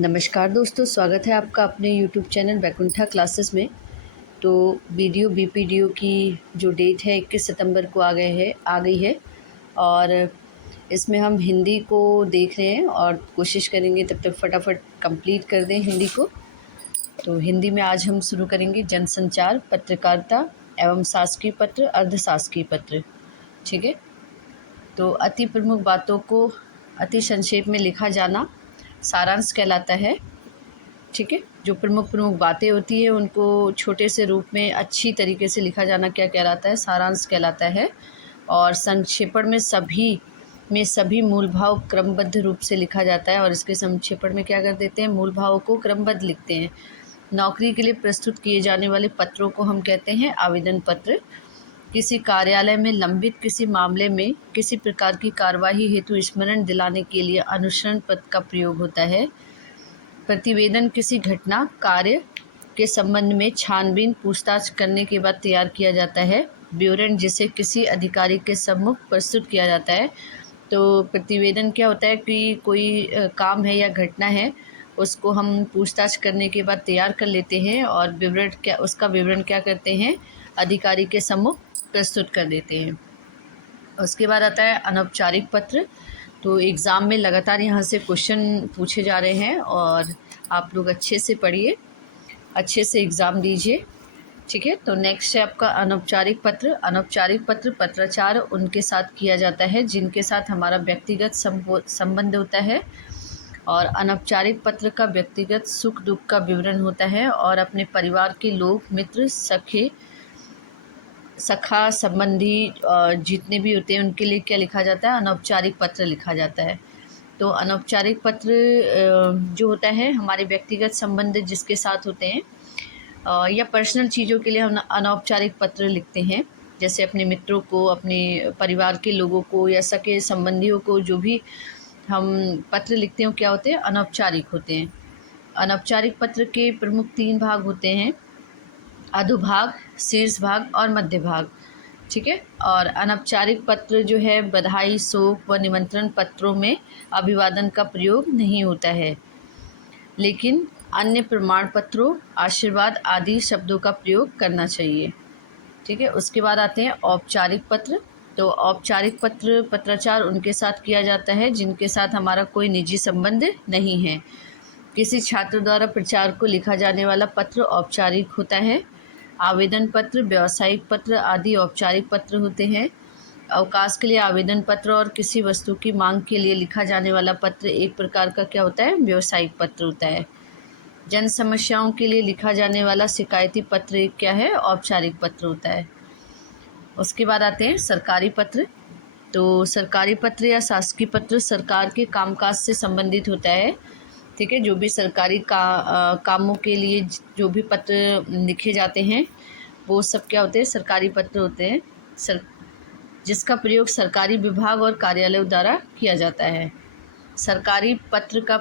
नमस्कार दोस्तों, स्वागत है आपका अपने यूट्यूब चैनल वैकुंठा क्लासेस में। तो वीडियो बीपीडीओ की जो डेट है 21 सितंबर को आ गई है और इसमें हम हिंदी को देख रहे हैं और कोशिश करेंगे तब तक फटाफट कंप्लीट कर दें हिंदी को। तो हिंदी में आज हम शुरू करेंगे जनसंचार, पत्रकारिता एवं शासकीय पत्र, अर्धशासकीय पत्र। ठीक है। तो अति प्रमुख बातों को अति संक्षेप में लिखा जाना सारांश कहलाता है। ठीक है। जो प्रमुख बातें होती हैं उनको छोटे से रूप में अच्छी तरीके से लिखा जाना क्या कहलाता है? सारांश कहलाता है। और संक्षेपण में सभी मूल भाव क्रमबद्ध रूप से लिखा जाता है और इसके संक्षेपण में क्या कर देते हैं? मूल भावों को क्रमबद्ध लिखते हैं। नौकरी के लिए प्रस्तुत किए जाने वाले पत्रों को हम कहते हैं आवेदन पत्र। किसी कार्यालय में लंबित किसी मामले में किसी प्रकार की कार्यवाही हेतु स्मरण दिलाने के लिए अनुसरण पत्र का प्रयोग होता है। प्रतिवेदन किसी घटना कार्य के संबंध में छानबीन पूछताछ करने के बाद तैयार किया जाता है। विवरण जिसे किसी अधिकारी के सम्मुख प्रस्तुत किया जाता है। तो प्रतिवेदन क्या होता है कि कोई काम है या घटना है, उसको हम पूछताछ करने के बाद तैयार कर लेते हैं और उसका विवरण क्या करते हैं? अधिकारी के सम्मुख प्रस्तुत कर देते हैं। उसके बाद आता है अनौपचारिक पत्र। तो एग्ज़ाम में लगातार यहाँ से क्वेश्चन पूछे जा रहे हैं और आप लोग अच्छे से पढ़िए, अच्छे से एग्ज़ाम दीजिए। ठीक है। तो नेक्स्ट है आपका अनौपचारिक पत्र। अनौपचारिक पत्र पत्राचार उनके साथ किया जाता है जिनके साथ हमारा व्यक्तिगत संबंध होता है। और अनौपचारिक पत्र का व्यक्तिगत सुख दुख का विवरण होता है और अपने परिवार के लोग, मित्र, सखा संबंधी जितने भी होते हैं उनके लिए क्या लिखा जाता है? अनौपचारिक पत्र लिखा जाता है। तो अनौपचारिक पत्र जो होता है हमारे व्यक्तिगत संबंध जिसके साथ होते हैं या पर्सनल चीज़ों के लिए हम अनौपचारिक पत्र लिखते हैं। जैसे अपने मित्रों को, अपने परिवार के लोगों को या सके संबंधियों को जो भी हम पत्र लिखते हैं क्या होते हैं? अनौपचारिक होते हैं। अनौपचारिक पत्र के प्रमुख 3 भाग होते हैं: अधोभाग, शीर्ष भाग और मध्य भाग। ठीक है। और अनौपचारिक पत्र जो है बधाई, शोक व निमंत्रण पत्रों में अभिवादन का प्रयोग नहीं होता है, लेकिन अन्य प्रमाण पत्रों, आशीर्वाद आदि शब्दों का प्रयोग करना चाहिए। ठीक है। उसके बाद आते हैं औपचारिक पत्र। तो औपचारिक पत्र पत्राचार उनके साथ किया जाता है जिनके साथ हमारा कोई निजी संबंध नहीं है। किसी छात्र द्वारा प्रचार को लिखा जाने वाला पत्र औपचारिक होता है। आवेदन पत्र, व्यावसायिक पत्र आदि औपचारिक पत्र होते हैं। अवकाश के लिए आवेदन पत्र और किसी वस्तु की मांग के लिए लिखा जाने वाला पत्र एक प्रकार का क्या होता है? व्यावसायिक पत्र होता है। जन समस्याओं के लिए लिखा जाने वाला शिकायती पत्र एक क्या है? औपचारिक पत्र होता है। उसके बाद आते हैं सरकारी पत्र। तो सरकारी पत्र या शासकीय पत्र सरकार के कामकाज से संबंधित होता है। ठीक है। जो भी सरकारी कामों के लिए जो भी पत्र लिखे जाते हैं वो सब क्या होते हैं? सरकारी पत्र होते हैं। जिसका प्रयोग सरकारी विभाग और कार्यालयों द्वारा किया जाता है। सरकारी पत्र का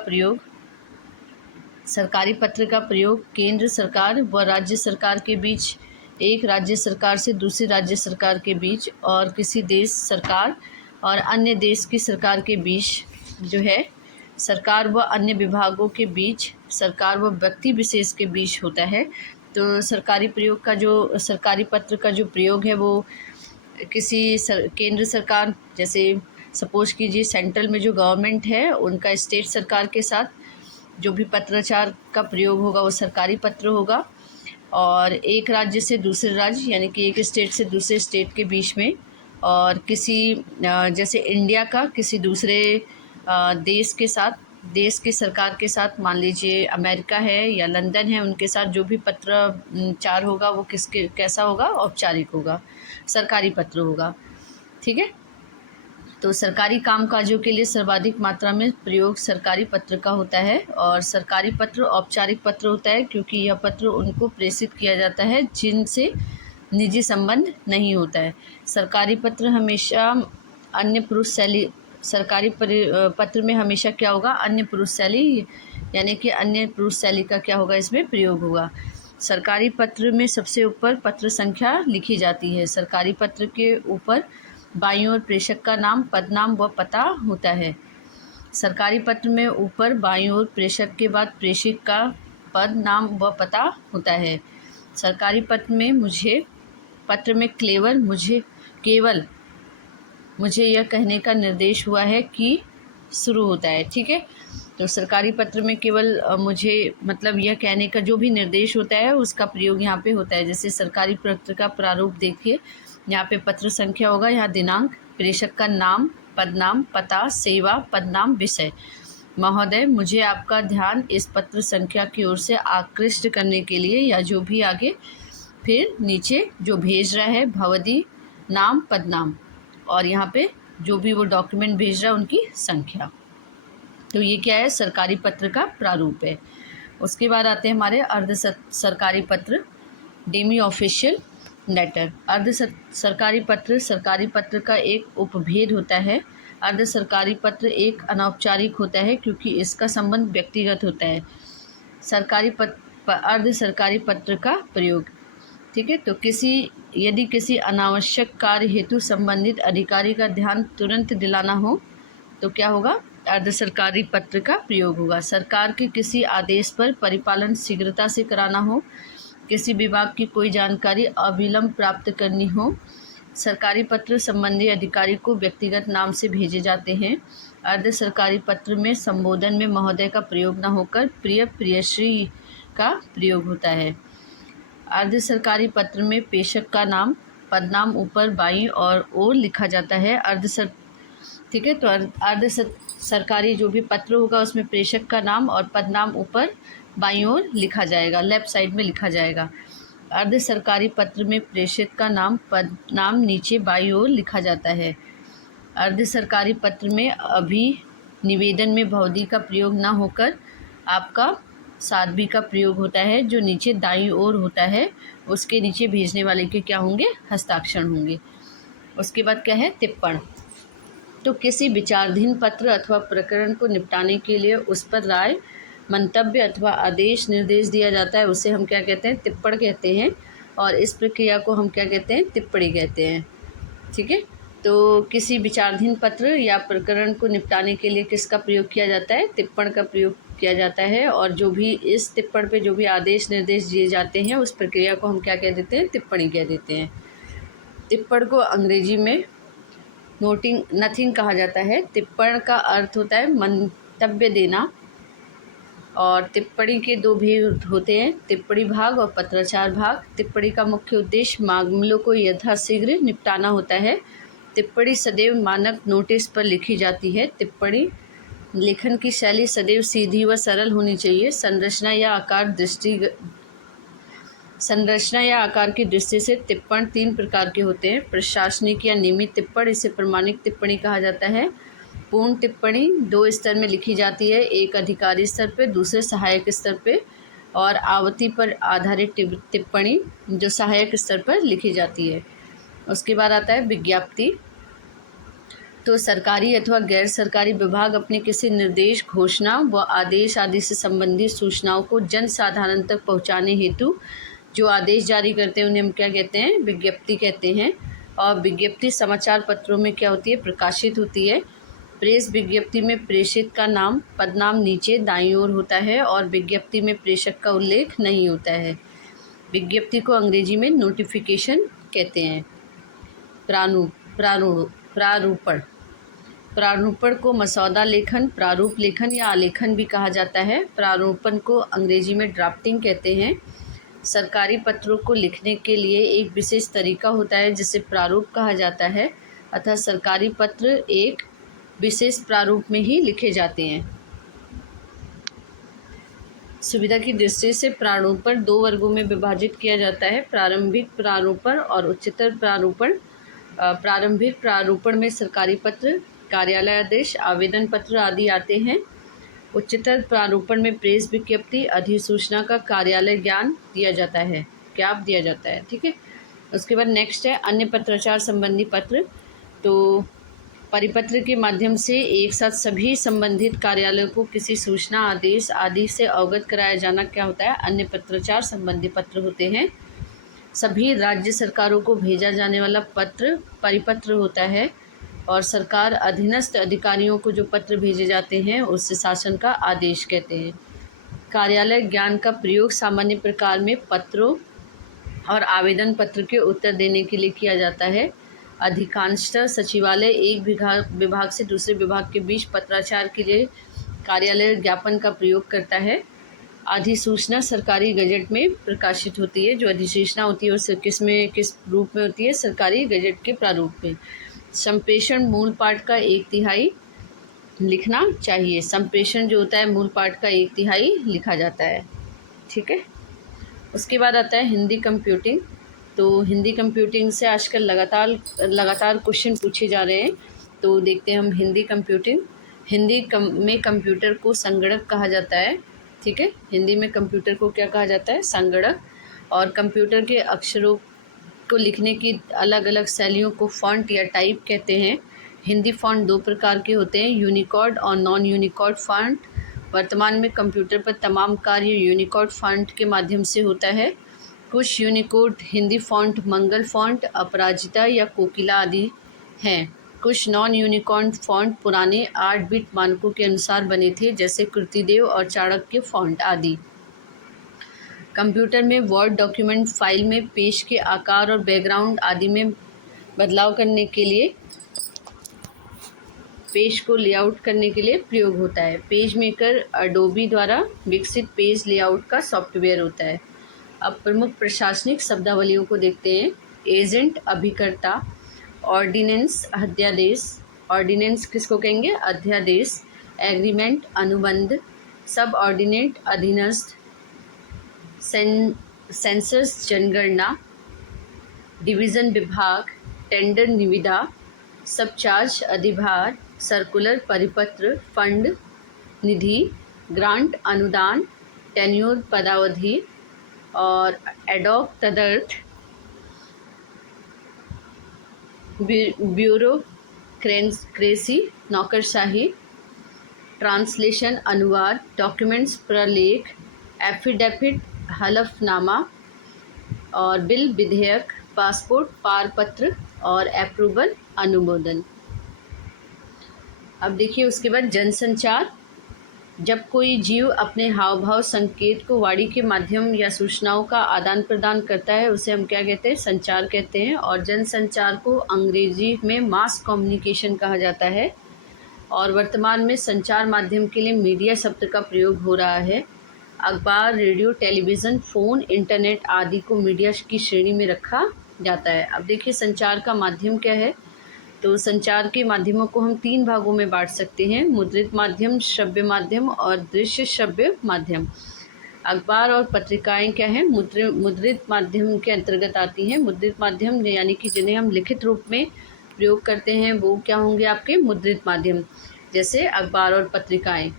प्रयोग केंद्र सरकार व राज्य सरकार के बीच, एक राज्य सरकार से दूसरी राज्य सरकार के बीच और किसी देश सरकार और अन्य देश की सरकार के बीच जो है, सरकार व अन्य विभागों के बीच, सरकार व व्यक्ति विशेष के बीच होता है। तो सरकारी पत्र का जो प्रयोग है वो किसी केंद्र सरकार, जैसे सपोज कीजिए सेंट्रल में जो गवर्नमेंट है उनका स्टेट सरकार के साथ जो भी पत्राचार का प्रयोग होगा वो सरकारी पत्र होगा। और एक राज्य से दूसरे राज्य यानी कि एक स्टेट से दूसरे स्टेट के बीच में, और किसी जैसे इंडिया का किसी दूसरे देश के साथ, देश की सरकार के साथ, मान लीजिए अमेरिका है या लंदन है, उनके साथ जो भी पत्राचार होगा वो कैसा होगा? औपचारिक होगा, सरकारी पत्र होगा। ठीक है। तो सरकारी कामकाजों के लिए सर्वाधिक मात्रा में प्रयोग सरकारी पत्र का होता है और सरकारी पत्र औपचारिक पत्र होता है क्योंकि यह पत्र उनको प्रेषित किया जाता है जिनसे निजी संबंध नहीं होता है। सरकारी पत्र हमेशा अन्य पुरुष शैली, पत्र में हमेशा क्या होगा? अन्य पुरुष शैली, यानी कि अन्य पुरुष शैली का क्या होगा? इसमें प्रयोग होगा। सरकारी पत्र में सबसे ऊपर पत्र संख्या लिखी जाती है। सरकारी पत्र के ऊपर बाईं ओर प्रेषक का नाम, पदनाम व पता होता है। सरकारी पत्र में ऊपर बाईं ओर प्रेषक के बाद प्रेषक का पद, नाम व पता होता है। सरकारी पत्र में केवल मुझे यह कहने का निर्देश हुआ है कि शुरू होता है। ठीक है, तो सरकारी पत्र में केवल मुझे मतलब यह कहने का जो भी निर्देश होता है उसका प्रयोग यहाँ पे होता है। जैसे सरकारी पत्र का प्रारूप देखिए, यहाँ पे पत्र संख्या होगा, यहाँ दिनांक, प्रेषक का नाम, पदनाम, पता, सेवा, पदनाम, विषय। महोदय, मुझे आपका ध्यान इस पत्र संख्या की ओर से आकृष्ट करने के लिए, या जो भी आगे, फिर नीचे जो भेज रहा है भवदी, नाम, पदनाम, और यहाँ पे जो भी वो डॉक्यूमेंट भेज रहा है उनकी संख्या। तो ये क्या है, सरकारी पत्र का प्रारूप है। उसके बाद आते हैं हमारे अर्ध सरकारी पत्र, डेमी ऑफिशियल लेटर। सरकारी पत्र का एक उपभेद होता है। अर्ध सरकारी पत्र एक अनौपचारिक होता है क्योंकि इसका संबंध व्यक्तिगत होता है। अर्ध सरकारी पत्र का प्रयोग, ठीक है, तो यदि किसी अनावश्यक कार्य हेतु संबंधित अधिकारी का ध्यान तुरंत दिलाना हो तो क्या होगा, अर्ध सरकारी पत्र का प्रयोग होगा। सरकार के किसी आदेश पर परिपालन शीघ्रता से कराना हो, किसी विभाग की कोई जानकारी अविलंब प्राप्त करनी हो, सरकारी पत्र संबंधी अधिकारी को व्यक्तिगत नाम से भेजे जाते हैं। अर्ध सरकारी पत्र में संबोधन में महोदय का प्रयोग न होकर प्रिय, प्रियश्री का प्रयोग होता है। अर्ध सरकारी पत्र में प्रेषक का नाम, पदनाम ऊपर बाईं ओर लिखा जाता है। ठीक है, तो अर्ध सरकारी जो भी पत्र होगा उसमें प्रेषक का नाम और पदनाम ऊपर बाईं ओर लिखा जाएगा, लेफ्ट साइड में लिखा जाएगा। अर्ध सरकारी पत्र में प्रेषक का नाम, पदनाम नीचे बाईं ओर लिखा जाता है। अर्ध सरकारी पत्र में अभिनिवेदन में भवदी का प्रयोग न होकर आपका साध्वी का प्रयोग होता है, जो नीचे दाईं ओर होता है। उसके नीचे भेजने वाले के क्या होंगे, हस्ताक्षर होंगे। उसके बाद क्या है, टिप्पण। तो किसी विचाराधीन पत्र अथवा प्रकरण को निपटाने के लिए उस पर राय, मंतव्य अथवा आदेश निर्देश दिया जाता है, उसे हम क्या कहते हैं, टिप्पण कहते हैं। और इस प्रक्रिया को हम क्या कहते हैं, टिप्पणी कहते हैं। ठीक है, तो किसी विचाराधीन पत्र या प्रकरण को निपटाने के लिए किसका प्रयोग किया जाता है, टिप्पण का प्रयोग किया जाता है। और जो भी इस टिप्पण पे जो भी आदेश निर्देश दिए जाते हैं उस प्रक्रिया को हम क्या कह देते हैं, टिप्पणी कह देते हैं। टिप्पण को अंग्रेजी में नथिंग कहा जाता है। टिप्पण का अर्थ होता है मंतव्य देना। और टिप्पणी के दो भेद होते हैं, टिप्पणी भाग और पत्राचार भाग। टिप्पणी का मुख्य उद्देश्य मामलों को यथाशीघ्र निपटाना होता है। टिप्पणी सदैव मानक नोटिस पर लिखी जाती है। टिप्पणी लेखन की शैली सदैव सीधी व सरल होनी चाहिए। संरचना या आकार की दृष्टि से टिप्पण 3 प्रकार के होते हैं। प्रशासनिक या नियमित टिप्पण, इसे प्रमाणिक टिप्पणी कहा जाता है। पूर्ण टिप्पणी 2 स्तर में लिखी जाती है, एक अधिकारी स्तर पर, दूसरे सहायक स्तर पर। और आवृत्ति पर आधारित टिप्पणी जो सहायक स्तर पर लिखी जाती है। उसके बाद आता है विज्ञप्ति। तो सरकारी अथवा गैर सरकारी विभाग अपने किसी निर्देश, घोषणा व आदेश आदि से संबंधित सूचनाओं को जन साधारण तक पहुंचाने हेतु जो आदेश जारी करते हैं उन्हें हम क्या कहते हैं, विज्ञप्ति कहते हैं। और विज्ञप्ति समाचार पत्रों में क्या होती है, प्रकाशित होती है। प्रेस विज्ञप्ति में प्रेषित का नाम, पदनाम नीचे दाईं ओर होता है और विज्ञप्ति में प्रेषक का उल्लेख नहीं होता है। विज्ञप्ति को अंग्रेजी में नोटिफिकेशन कहते हैं। प्रारूपण को मसौदा लेखन, प्रारूप लेखन या आलेखन भी कहा जाता है। प्रारूपण को अंग्रेजी में ड्राफ्टिंग कहते हैं। सरकारी पत्रों को लिखने के लिए एक विशेष तरीका होता है जिसे प्रारूप कहा जाता है, अतः सरकारी पत्र एक विशेष प्रारूप में ही लिखे जाते हैं। सुविधा की दृष्टि से प्रारूपण 2 वर्गों में विभाजित किया जाता है, प्रारंभिक प्रारूपण और उच्चतर प्रारूपण। प्रारंभिक प्रारूपण में सरकारी पत्र, कार्यालय आदेश, आवेदन पत्र आदि आते हैं। उच्चतर प्रारूपण में प्रेस विज्ञप्ति, अधिसूचना का कार्यालय ज्ञान दिया जाता है, ज्ञापन दिया जाता है। ठीक है, उसके बाद नेक्स्ट है अन्य पत्राचार संबंधी पत्र। तो परिपत्र के माध्यम से एक साथ सभी संबंधित कार्यालयों को किसी सूचना, आदेश आदि से अवगत कराया जाना क्या होता है, अन्य पत्राचार संबंधी पत्र होते हैं। सभी राज्य सरकारों को भेजा जाने वाला पत्र परिपत्र होता है। और सरकार अधीनस्थ अधिकारियों को जो पत्र भेजे जाते हैं उससे शासन का आदेश कहते हैं। कार्यालय ज्ञान का प्रयोग सामान्य प्रकार में पत्रों और आवेदन पत्र के उत्तर देने के लिए किया जाता है। अधिकांशतः सचिवालय एक विभाग से दूसरे विभाग के बीच पत्राचार के लिए कार्यालय ज्ञापन का प्रयोग करता है। अधिसूचना सरकारी गजट में प्रकाशित होती है। जो अधिसूचना होती है उस किस रूप में होती है? सरकारी गजट के प्रारूप में। संप्रेषण मूल पाठ का 1/3 लिखना चाहिए। संप्रेषण जो होता है मूल पाठ का 1/3 लिखा जाता है। ठीक है। उसके बाद आता है हिंदी कंप्यूटिंग। तो हिंदी कंप्यूटिंग से आजकल लगातार क्वेश्चन पूछे जा रहे हैं। तो देखते हैं हम हिंदी कंप्यूटिंग। में कंप्यूटर को संगणक कहा जाता है। ठीक है। हिंदी में कंप्यूटर को क्या कहा जाता है? संगणक। और कंप्यूटर के अक्षरों को लिखने की अलग अलग शैलियों को फॉन्ट या टाइप कहते हैं। हिंदी फॉन्ट 2 प्रकार के होते हैं, यूनिकोड और नॉन यूनिकोड फॉन्ट। वर्तमान में कंप्यूटर पर तमाम कार्य यूनिकोड फॉन्ट के माध्यम से होता है। कुछ यूनिकोड हिंदी फॉन्ट मंगल फॉन्ट, अपराजिता या कोकिला आदि हैं। कुछ नॉन यूनिकोड फॉन्ट पुराने 8 बिट मानकों के अनुसार बने थे, जैसे कृतिदेव और चाणक्य फॉन्ट आदि। कंप्यूटर में वर्ड डॉक्यूमेंट फाइल में पेज के आकार और बैकग्राउंड आदि में बदलाव करने के लिए पेज को लेआउट करने के लिए प्रयोग होता है। पेज मेकर अडोबी द्वारा विकसित पेज लेआउट का सॉफ्टवेयर होता है। अब प्रमुख प्रशासनिक शब्दावलियों को देखते हैं। एजेंट अभिकर्ता, ऑर्डिनेंस अध्यादेश, ऑर्डिनेंस किसको कहेंगे? अध्यादेश। एग्रीमेंट अनुबंध, सब ऑर्डिनेट अधीनस्थ, सेंसस जनगणना, डिवीज़न विभाग, टेंडर निविदा, सबचार्ज अधिभार, सर्कुलर परिपत्र, फंड निधि, ग्रांट अनुदान, टेन्योर पदावधि और एडॉक तदर्थ, ब्यूरोक्रेसी नौकरशाही, ट्रांसलेशन अनुवाद, डॉक्यूमेंट्स प्रलेख, एफिडेविट हलफनामा और बिल विधेयक, पासपोर्ट पारपत्र और अप्रूवल अनुमोदन। अब देखिए उसके बाद जनसंचार। जब कोई जीव अपने हाव भाव संकेत को वाणी के माध्यम या सूचनाओं का आदान प्रदान करता है उसे हम क्या कहते हैं? संचार कहते हैं। और जनसंचार को अंग्रेजी में मास कम्युनिकेशन कहा जाता है। और वर्तमान में संचार माध्यम के लिए मीडिया शब्द का प्रयोग हो रहा है। अखबार, रेडियो, टेलीविज़न, फ़ोन, इंटरनेट आदि को मीडिया की श्रेणी में रखा जाता है। अब देखिए संचार का माध्यम क्या है? तो संचार के माध्यमों को हम 3 भागों में बांट सकते हैं, मुद्रित माध्यम, श्रव्य माध्यम और दृश्य श्रव्य माध्यम। अखबार और पत्रिकाएं क्या हैं? मुद्रित माध्यम के अंतर्गत आती हैं। मुद्रित माध्यम यानी कि जिन्हें हम लिखित रूप में प्रयोग करते हैं वो क्या होंगे? आपके मुद्रित माध्यम, जैसे अखबार और पत्रिकाएं।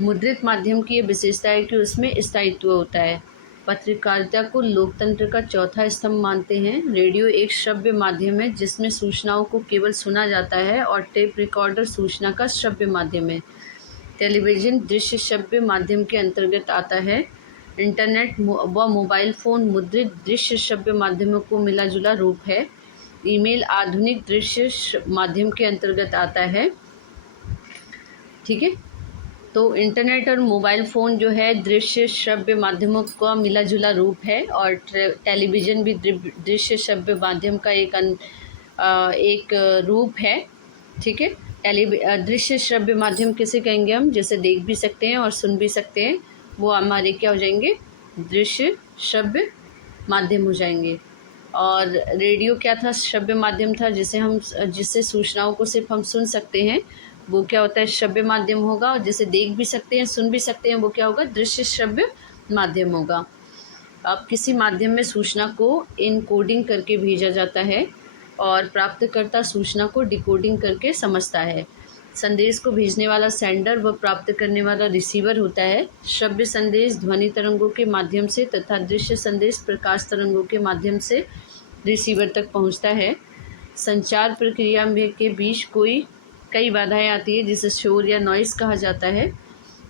मुद्रित माध्यम की ये विशेषता है कि उसमें स्थायित्व होता है। पत्रकारिता को लोकतंत्र का चौथा स्तंभ मानते हैं। रेडियो एक श्रव्य माध्यम है जिसमें सूचनाओं को केवल सुना जाता है और टेप रिकॉर्डर सूचना का श्रव्य माध्यम है। टेलीविज़न दृश्य श्रव्य माध्यम के अंतर्गत आता है। इंटरनेट व मोबाइल फ़ोन मुद्रित दृश्य श्रव्य माध्यमों को मिला जुला रूप है। ईमेल आधुनिक दृश्य माध्यम के अंतर्गत आता है। ठीक है। तो इंटरनेट और मोबाइल फ़ोन जो है दृश्य श्रव्य माध्यमों का मिला जुला रूप है। और टेलीविज़न भी दृश्य श्रव्य माध्यम का एक रूप है। ठीक है। दृश्य श्रव्य माध्यम किसे कहेंगे हम? जैसे देख भी सकते हैं और सुन भी सकते हैं, वो हमारे क्या हो जाएंगे? दृश्य श्रव्य माध्यम हो जाएंगे। और रेडियो क्या था? श्रव्य माध्यम था जिससे सूचनाओं को सिर्फ हम सुन सकते हैं, वो क्या होता है? श्रव्य माध्यम होगा। और जिसे देख भी सकते हैं, सुन भी सकते हैं, वो क्या होगा? दृश्य श्रव्य माध्यम होगा। अब किसी माध्यम में सूचना को इनकोडिंग करके भेजा जाता है और प्राप्तकर्ता सूचना को डिकोडिंग करके समझता है। संदेश को भेजने वाला सेंडर व प्राप्त करने वाला रिसीवर होता है। श्रव्य संदेश ध्वनि तरंगों के माध्यम से तथा दृश्य संदेश प्रकाश तरंगों के माध्यम से रिसीवर तक पहुंचता है। संचार प्रक्रिया में के बीच कई बाधाएं आती है जिसे शोर या नॉइज़ कहा जाता है।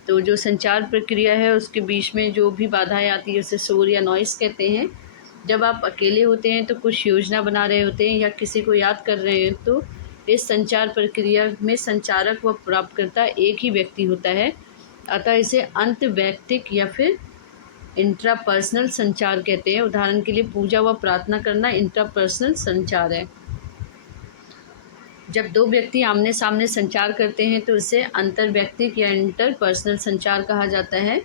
तो जो संचार प्रक्रिया है उसके बीच में जो भी बाधाएं आती है उसे शोर या नॉइज़ कहते हैं। जब आप अकेले होते हैं तो कुछ योजना बना रहे होते हैं या किसी को याद कर रहे हैं तो इस संचार प्रक्रिया में संचारक व प्राप्तकर्ता एक ही व्यक्ति होता है, अतः इसे अंतर्वैयक्तिक या फिर इंट्रापर्सनल संचार कहते हैं। उदाहरण के लिए पूजा व प्रार्थना करना इंट्रापर्सनल संचार है। जब दो व्यक्ति आमने सामने संचार करते हैं तो इसे अंतर्वैयक्तिक या इंटरपर्सनल संचार कहा जाता है।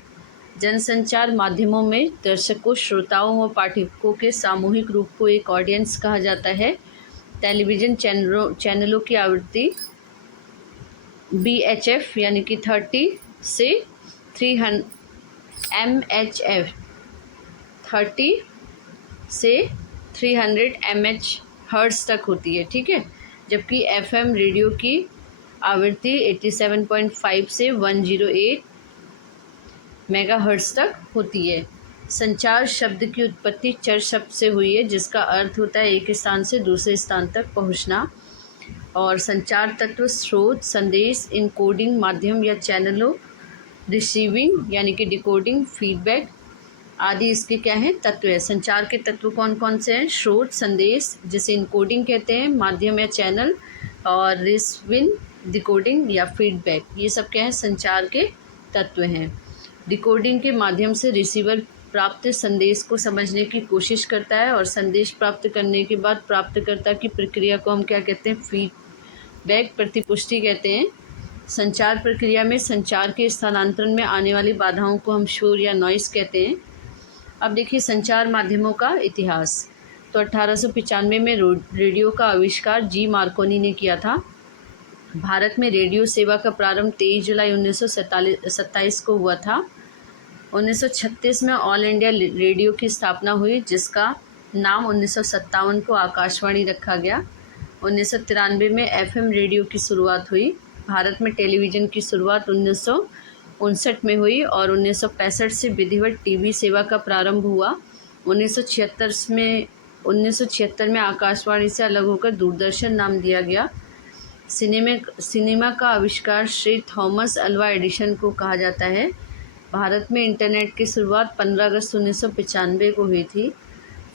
जनसंचार माध्यमों में दर्शकों, श्रोताओं व पाठकों के सामूहिक रूप को एक ऑडियंस कहा जाता है। टेलीविज़न चैनलों की आवृत्ति BHF यानी कि 30 से 300 MHF 30 से 300 MHz तक होती है, ठीक है। जबकि FM रेडियो की आवृत्ति 87.5 से 108 मेगाहर्ट्ज़ तक होती है। संचार शब्द की उत्पत्ति चर शब्द से हुई है, जिसका अर्थ होता है एक स्थान से दूसरे स्थान तक पहुंचना। और संचार तत्व स्रोत, संदेश, इनकोडिंग माध्यम या चैनलों, रिसीविंग यानी कि डिकोडिंग, फीडबैक आदि इसके क्या हैं, तत्व है। संचार के तत्व कौन कौन से हैं? स्रोत, संदेश जिसे इनकोडिंग कहते हैं, माध्यम या चैनल, और रिसीविंग, डिकोडिंग या फीडबैक, ये सब क्या है, संचार के तत्व हैं। डिकोडिंग के माध्यम से रिसीवर प्राप्त संदेश को समझने की कोशिश करता है और संदेश प्राप्त करने के बाद प्राप्तकर्ता की प्रक्रिया को हम क्या कहते हैं, फीडबैक, प्रतिपुष्टि कहते हैं। संचार प्रक्रिया में संचार के स्थानांतरण में आने वाली बाधाओं को हम शोर या नॉइस कहते हैं। अब देखिए संचार माध्यमों का इतिहास। तो 1895 में रेडियो का आविष्कार जी मार्कोनी ने किया था। भारत में रेडियो सेवा का प्रारंभ 23 जुलाई 1927 को हुआ था। 1936 में ऑल इंडिया रेडियो की स्थापना हुई, जिसका नाम 1957 को आकाशवाणी रखा गया। 1993 में FM रेडियो की शुरुआत हुई। भारत में टेलीविज़न की शुरुआत 1959 में हुई और 1965 से विधिवत टीवी सेवा का प्रारंभ हुआ। 1976 में आकाशवाणी से अलग होकर दूरदर्शन नाम दिया गया। सिनेमा का आविष्कार श्री थॉमस अल्वा एडिसन को कहा जाता है। भारत में इंटरनेट की शुरुआत 15 अगस्त 1995 को हुई थी।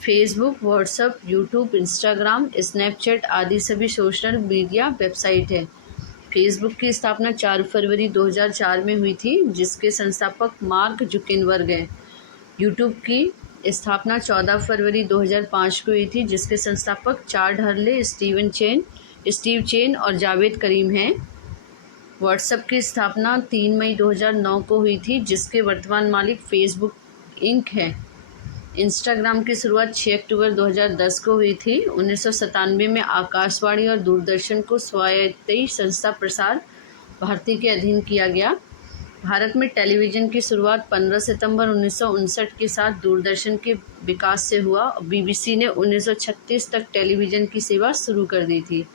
Facebook, WhatsApp, YouTube, Instagram, Snapchat आदि सभी सोशल मीडिया वेबसाइट है। फेसबुक की स्थापना 4 फरवरी 2004 में हुई थी, जिसके संस्थापक मार्क जुकरबर्ग हैं। यूट्यूब की स्थापना 14 फरवरी 2005 को हुई थी, जिसके संस्थापक चार्ल्स हर्ले, स्टीव चेन और जावेद करीम हैं। व्हाट्सएप की स्थापना 3 मई 2009 को हुई थी, जिसके वर्तमान मालिक फेसबुक इंक है। इंस्टाग्राम की शुरुआत 6 अक्टूबर 2010 को हुई थी। 1997 में आकाशवाणी और दूरदर्शन को स्वायत्तई संस्था प्रसार भारती के अधीन किया गया। भारत में टेलीविज़न की शुरुआत 15 सितंबर 1959 के साथ दूरदर्शन के विकास से हुआ। BBC ने 1936 तक टेलीविज़न की सेवा शुरू कर दी थी।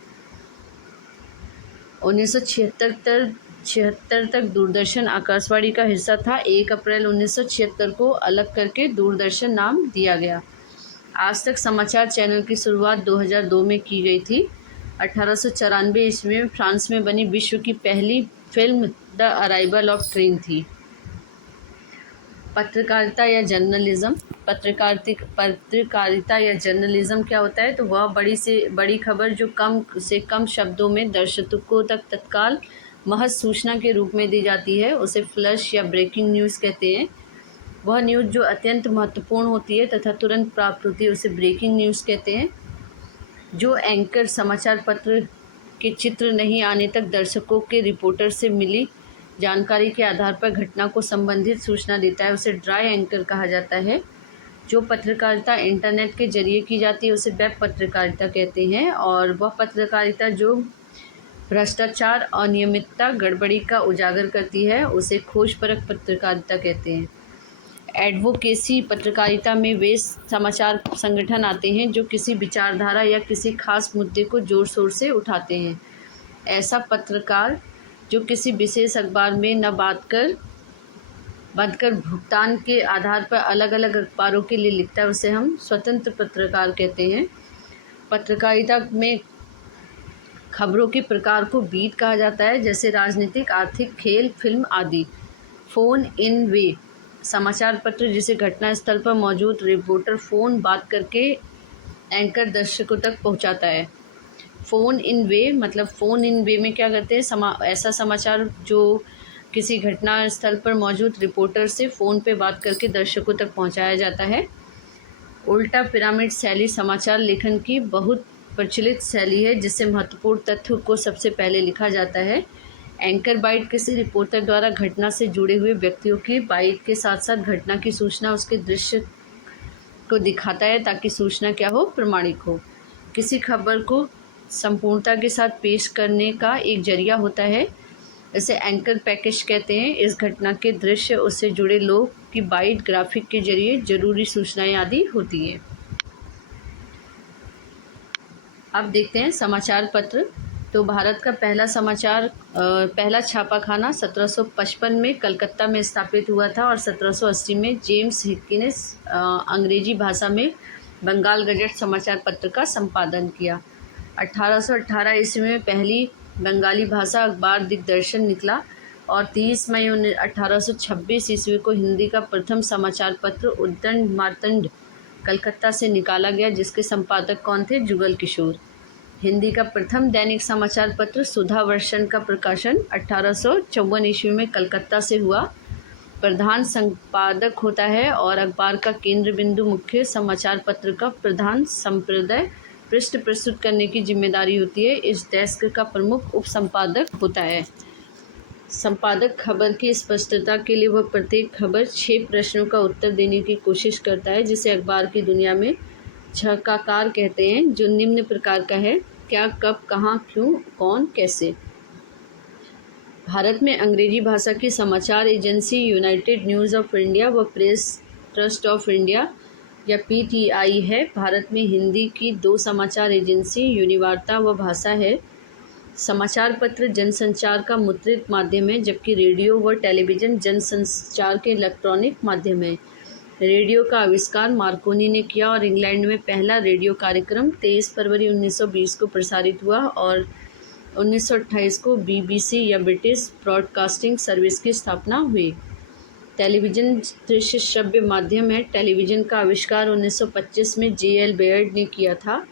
1976 तक दूरदर्शन आकाशवाणी का हिस्सा था। 1 अप्रैल 1976 को अलग करके दूरदर्शन नाम दिया गया। आज तक समाचार चैनल की शुरुआत 2002 में की गई थी। 1894 ईस्वी में फ्रांस में बनी विश्व की पहली film the arrival of train थी। पत्रकारिता या जर्नलिज्म। पत्रकारिता या जर्नलिज्म क्या होता है? तो वह बड़ी से बड़ी खबर जो कम से कम शब्दों में दर्शकों तक तत्काल महज सूचना के रूप में दी जाती है, उसे फ्लैश या ब्रेकिंग न्यूज़ कहते हैं। वह न्यूज़ जो अत्यंत महत्वपूर्ण होती है तथा तुरंत प्राप्त होती है, उसे ब्रेकिंग न्यूज़ कहते हैं। जो एंकर समाचार पत्र के चित्र नहीं आने तक दर्शकों के रिपोर्टर से मिली जानकारी के आधार पर घटना को संबंधित सूचना देता है, उसे ड्राई एंकर कहा जाता है। जो पत्रकारिता इंटरनेट के जरिए की जाती है, उसे वेब पत्रकारिता कहते हैं। और वह पत्रकारिता जो भ्रष्टाचार, अनियमितता, गड़बड़ी का उजागर करती है, उसे खोजपरक पत्रकारिता कहते हैं। एडवोकेसी पत्रकारिता में वे समाचार संगठन आते हैं जो किसी विचारधारा या किसी खास मुद्दे को जोर शोर से उठाते हैं। ऐसा पत्रकार जो किसी विशेष अखबार में न बांधकर भुगतान के आधार पर अलग अलग अखबारों के लिए लिखता है, उसे हम स्वतंत्र पत्रकार कहते हैं। पत्रकारिता में खबरों के प्रकार को बीट कहा जाता है, जैसे राजनीतिक, आर्थिक, खेल, फिल्म आदि। फ़ोन इन वे समाचार पत्र जिसे घटनास्थल पर मौजूद रिपोर्टर फ़ोन बात करके एंकर दर्शकों तक पहुंचाता है। फ़ोन इन वे, मतलब फ़ोन इन वे में क्या करते हैं, ऐसा समाचार जो किसी घटना स्थल पर मौजूद रिपोर्टर से फ़ोन पे बात करके दर्शकों तक पहुंचाया जाता है। उल्टा पिरामिड शैली समाचार लेखन की बहुत प्रचलित शैली है, जिससे महत्वपूर्ण तथ्य को सबसे पहले लिखा जाता है। एंकर बाइट किसी रिपोर्टर द्वारा घटना से जुड़े हुए व्यक्तियों की बाइट के साथ साथ घटना की सूचना उसके दृश्य को दिखाता है, ताकि सूचना क्या हो, प्रामाणिक हो। किसी खबर को संपूर्णता के साथ पेश करने का एक जरिया होता है। इसे एंकर पैकेज कहते हैं। इस घटना के दृश्य, उससे जुड़े लोग की बाइट, ग्राफिक के जरिए जरूरी सूचनाएं आदि होती हैं। अब देखते हैं समाचार पत्र। तो भारत का पहला छापाखाना 1755 में कलकत्ता में स्थापित हुआ था और 1780 में जेम्स हिक्की ने अंग्रेजी भाषा में बंगाल गजट समाचार पत्र का संपादन किया। 1818 ईस्वी में पहली बंगाली भाषा अखबार दिग्दर्शन निकला और 30 मई 1826 ईस्वी को हिंदी का प्रथम समाचार पत्र उद्दंड मार्तंड कलकत्ता से निकाला गया, जिसके संपादक कौन थे, जुगल किशोर। हिंदी का प्रथम दैनिक समाचार पत्र सुधा वर्षन का प्रकाशन 1854 ईस्वी में कलकत्ता से हुआ। प्रधान संपादक होता है और अखबार का केंद्र बिंदु मुख्य समाचार पत्र का प्रधान संपादक पृष्ठ प्रस्तुत करने की जिम्मेदारी होती है। इस डेस्क का प्रमुख उप संपादक होता है। संपादक खबर की स्पष्टता के लिए वह प्रत्येक खबर 6 प्रश्नों का उत्तर देने की कोशिश करता है, जिसे अखबार की दुनिया में छकाकार कहते हैं, जो निम्न प्रकार का है: क्या, कब, कहाँ, क्यों, कौन, कैसे। भारत में अंग्रेजी भाषा की समाचार agency United news of India व प्रेस ट्रस्ट ऑफ इंडिया या पीटीआई है। भारत में हिंदी की 2 समाचार एजेंसी यूनिवार्ता व भाषा है। समाचार पत्र जनसंचार का मुद्रित माध्यम है, जबकि रेडियो व टेलीविज़न जनसंचार के इलेक्ट्रॉनिक माध्यम है। रेडियो का आविष्कार मार्कोनी ने किया और इंग्लैंड में पहला रेडियो कार्यक्रम 23 फरवरी 1920 को प्रसारित हुआ और 1928 को बीबीसी या ब्रिटिश ब्रॉडकास्टिंग सर्विस की स्थापना हुई। टेलीविज़न दृश्य श्रव्य माध्यम है। टेलीविज़न का आविष्कार 1925 में जे.एल. बेयर्ड ने किया था।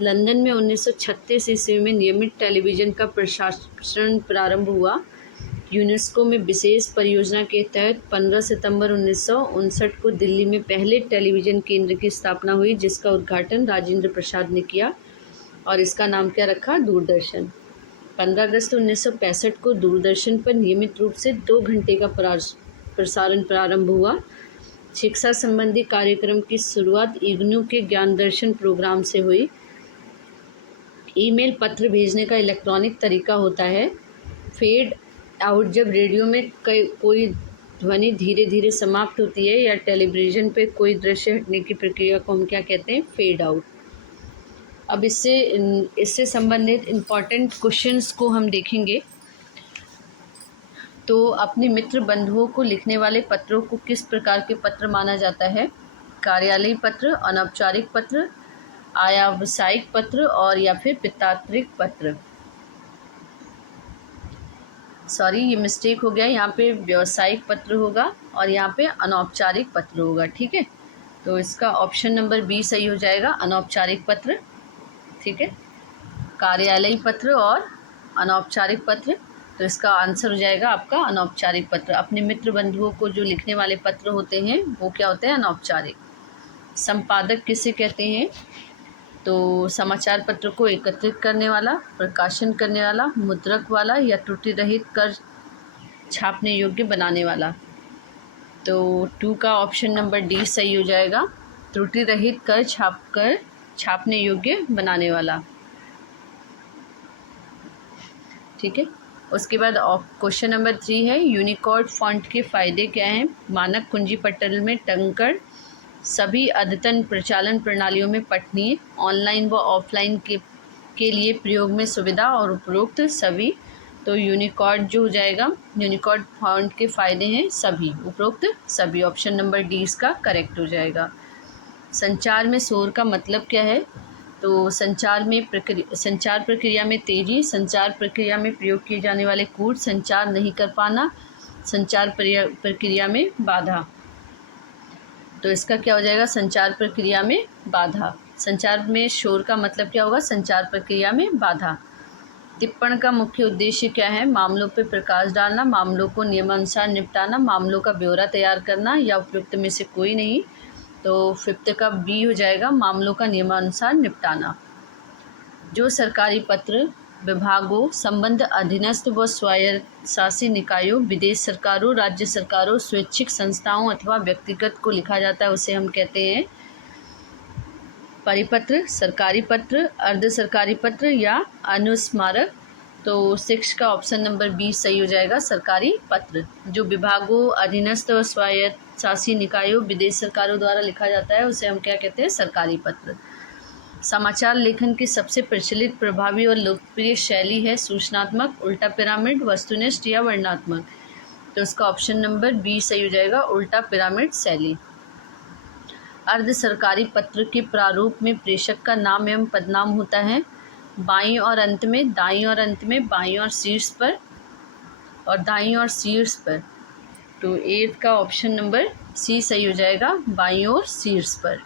लंदन में 1936 ईस्वी में नियमित टेलीविज़न का प्रसारण प्रारंभ हुआ। यूनेस्को में विशेष परियोजना के तहत 15 सितंबर 1959 को दिल्ली में पहले टेलीविज़न केंद्र की स्थापना हुई, जिसका उद्घाटन राजेंद्र प्रसाद ने किया और इसका नाम क्या रखा, दूरदर्शन। 15 अगस्त 1965 को दूरदर्शन पर नियमित रूप से 2 घंटे का प्रसारण प्रारंभ हुआ। शिक्षा संबंधी कार्यक्रम की शुरुआत इग्नू के ज्ञान दर्शन प्रोग्राम से हुई। ईमेल पत्र भेजने का इलेक्ट्रॉनिक तरीका होता है। फेड आउट, जब रेडियो में कोई ध्वनि धीरे धीरे समाप्त होती है या टेलीविज़न पे कोई दृश्य हटने की प्रक्रिया को हम क्या कहते हैं, फेड आउट। अब इससे संबंधित इम्पॉर्टेंट क्वेश्चंस को हम देखेंगे। तो अपने मित्र बंधुओं को लिखने वाले पत्रों को किस प्रकार के पत्र माना जाता है? कार्यालयी पत्र, अनौपचारिक पत्र, व्यावसायिक पत्र और या फिर पित्तात्रिक पत्र। सॉरी, ये मिस्टेक हो गया, यहाँ पे व्यावसायिक पत्र होगा और यहाँ पे अनौपचारिक पत्र होगा। ठीक है, तो इसका ऑप्शन नंबर बी सही हो जाएगा, अनौपचारिक पत्र। ठीक है, कार्यालयी पत्र और अनौपचारिक पत्र, तो इसका आंसर हो जाएगा आपका अनौपचारिक पत्र। अपने मित्र बंधुओं को जो लिखने वाले पत्र होते हैं वो क्या होते हैं, अनौपचारिक। संपादक किसे कहते हैं? तो समाचार पत्र को एकत्रित करने वाला, प्रकाशन करने वाला, मुद्रक वाला या त्रुटि रहित कर छापने योग्य बनाने वाला। तो 2 का ऑप्शन नंबर डी सही हो जाएगा, त्रुटि रहित कर छापने योग्य बनाने वाला। ठीक है, उसके बाद क्वेश्चन नंबर 3 है, यूनिकोड फॉन्ट के फ़ायदे क्या हैं? मानक कुंजी पटल में टंकण सभी अद्यतन प्रचालन प्रणालियों में पठनीय, ऑनलाइन व ऑफलाइन के लिए प्रयोग में सुविधा और उपरोक्त सभी। तो यूनिकोड जो हो जाएगा, यूनिकोड फॉन्ट के फ़ायदे हैं सभी, उपरोक्त सभी। ऑप्शन नंबर डी इसका करेक्ट हो जाएगा। संचार में शोर का मतलब क्या है? तो संचार प्रक्रिया में तेजी, संचार प्रक्रिया में प्रयोग किए जाने वाले कूट, संचार नहीं कर पाना, संचार प्रक्रिया में बाधा। तो इसका क्या हो जाएगा, संचार प्रक्रिया में बाधा। संचार में शोर का मतलब क्या होगा? संचार प्रक्रिया में बाधा। टिप्पण का मुख्य उद्देश्य क्या है? मामलों पर प्रकाश डालना, मामलों को नियमानुसार निपटाना, मामलों का ब्यौरा तैयार करना, या उपयुक्त में से कोई नहीं। तो 5th का बी हो जाएगा, मामलों का नियमानुसार निपटाना। जो सरकारी पत्र विभागों, संबद्ध अधीनस्थ व स्वायत्तशासी निकायों, विदेश सरकारों, राज्य सरकारों, स्वैच्छिक संस्थाओं अथवा व्यक्तिगत को लिखा जाता है उसे हम कहते हैं परिपत्र, सरकारी पत्र, अर्ध सरकारी पत्र या अनुस्मारक। तो 6 का ऑप्शन नंबर बी सही हो जाएगा, सरकारी पत्र। जो विभागों, अधीनस्थ व स्वायत्तशासी निकायों, विदेश सरकारों द्वारा लिखा जाता है उसे हम क्या कहते हैं? सरकारी पत्र। समाचार लेखन की सबसे प्रचलित, प्रभावी और लोकप्रिय शैली है सूचनात्मक, उल्टा पिरामिड, वस्तुनिष्ठ या वर्णनात्मक। तो उसका ऑप्शन नंबर बी सही हो जाएगा, उल्टा पिरामिड शैली। अर्ध सरकारी पत्र के प्रारूप में प्रेषक का नाम एवं पदनाम होता है, बाईं और अंत में, दाईं और अंत में, बाईं और शीर्ष पर और दाईं और शीर्ष पर। तो 8 का ऑप्शन नंबर सी सही हो जाएगा, बाईं और शीर्ष पर।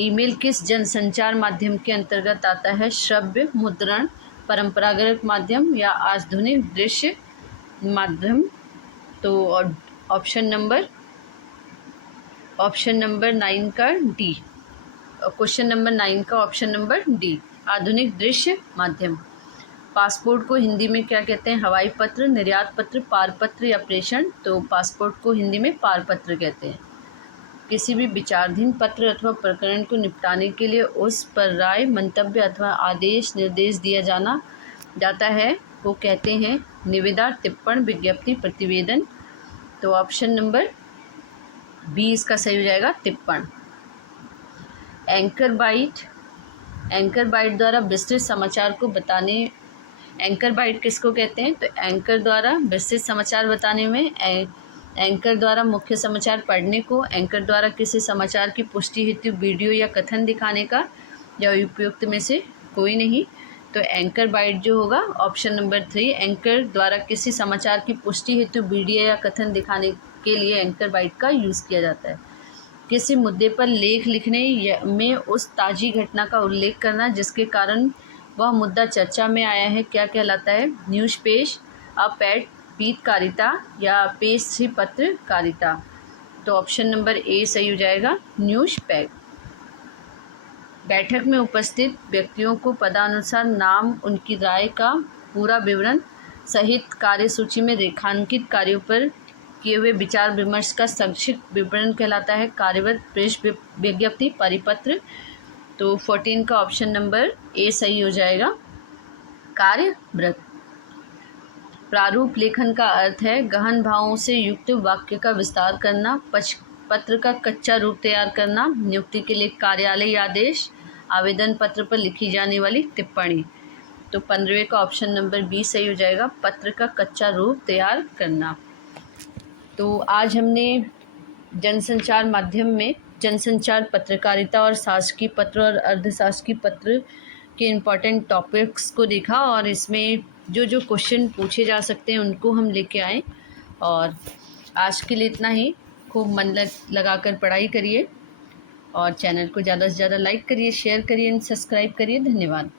ईमेल किस जनसंचार माध्यम के अंतर्गत आता है? श्रव्य, मुद्रण, परंपरागत माध्यम या आधुनिक दृश्य माध्यम। तो ऑप्शन नंबर 9 का डी, क्वेश्चन नंबर 9 का ऑप्शन नंबर डी, आधुनिक दृश्य माध्यम। पासपोर्ट को हिंदी में क्या कहते हैं? हवाई पत्र, निर्यात पत्र, पारपत्र या प्रेषण। तो पासपोर्ट को हिंदी में पारपत्र कहते हैं। किसी भी विचाराधीन पत्र अथवा प्रकरण को निपटाने के लिए उस पर राय, मंतव्य अथवा आदेश, निर्देश दिया जाता है वो कहते हैं निविदा, टिप्पण, विज्ञप्ति, प्रतिवेदन। तो ऑप्शन नंबर बी इसका सही हो जाएगा, टिप्पण। एंकर बाइट द्वारा विस्तृत समाचार को बताने, एंकर बाइट किसको कहते हैं? तो एंकर द्वारा विस्तृत समाचार बताने में, एंकर द्वारा मुख्य समाचार पढ़ने को, एंकर द्वारा किसी समाचार की पुष्टि हेतु वीडियो या कथन दिखाने का, या उपयुक्त में से कोई नहीं। तो एंकर बाइट जो होगा ऑप्शन नंबर 3, एंकर द्वारा किसी समाचार की पुष्टि हेतु वीडियो या कथन दिखाने के लिए एंकर बाइट का यूज़ किया जाता है। किसी मुद्दे पर लेख लिखने में उस ताज़ी घटना का उल्लेख करना जिसके कारण वह मुद्दा चर्चा में आया है क्या कहलाता है? न्यूज़ पेज, अप-एड, पीतकारिता या पेज 3 पत्रकारिता। तो ऑप्शन नंबर ए सही हो जाएगा, न्यूज़ पेज। बैठक में उपस्थित व्यक्तियों को पदानुसार नाम, उनकी राय का पूरा विवरण सहित कार्यसूची में रेखांकित कार्यों पर किए हुए विचार विमर्श का संक्षिप्त विवरण कहलाता है कार्यवत प्रेस विज्ञप्ति, परिपत्र। तो 14 का ऑप्शन नंबर ए सही हो जाएगा, कार्यव्रत। प्रारूप लेखन का अर्थ है गहन भावों से युक्त वाक्य का विस्तार करना, पत्र का कच्चा रूप तैयार करना, नियुक्ति के लिए कार्यालय आदेश, आवेदन पत्र पर लिखी जाने वाली टिप्पणी। तो 15वें का ऑप्शन नंबर बी सही हो जाएगा, पत्र का कच्चा रूप तैयार करना। तो आज हमने जनसंचार माध्यम में जनसंचार पत्रकारिता और शासकीय पत्र और अर्धशासकीय पत्र के इम्पॉर्टेंट टॉपिक्स को देखा, और इसमें जो जो क्वेश्चन पूछे जा सकते हैं उनको हम लेके आए। और आज के लिए इतना ही। खूब मन लगाकर पढ़ाई करिए और चैनल को ज़्यादा से ज़्यादा लाइक करिए, शेयर करिए, सब्सक्राइब करिए। धन्यवाद।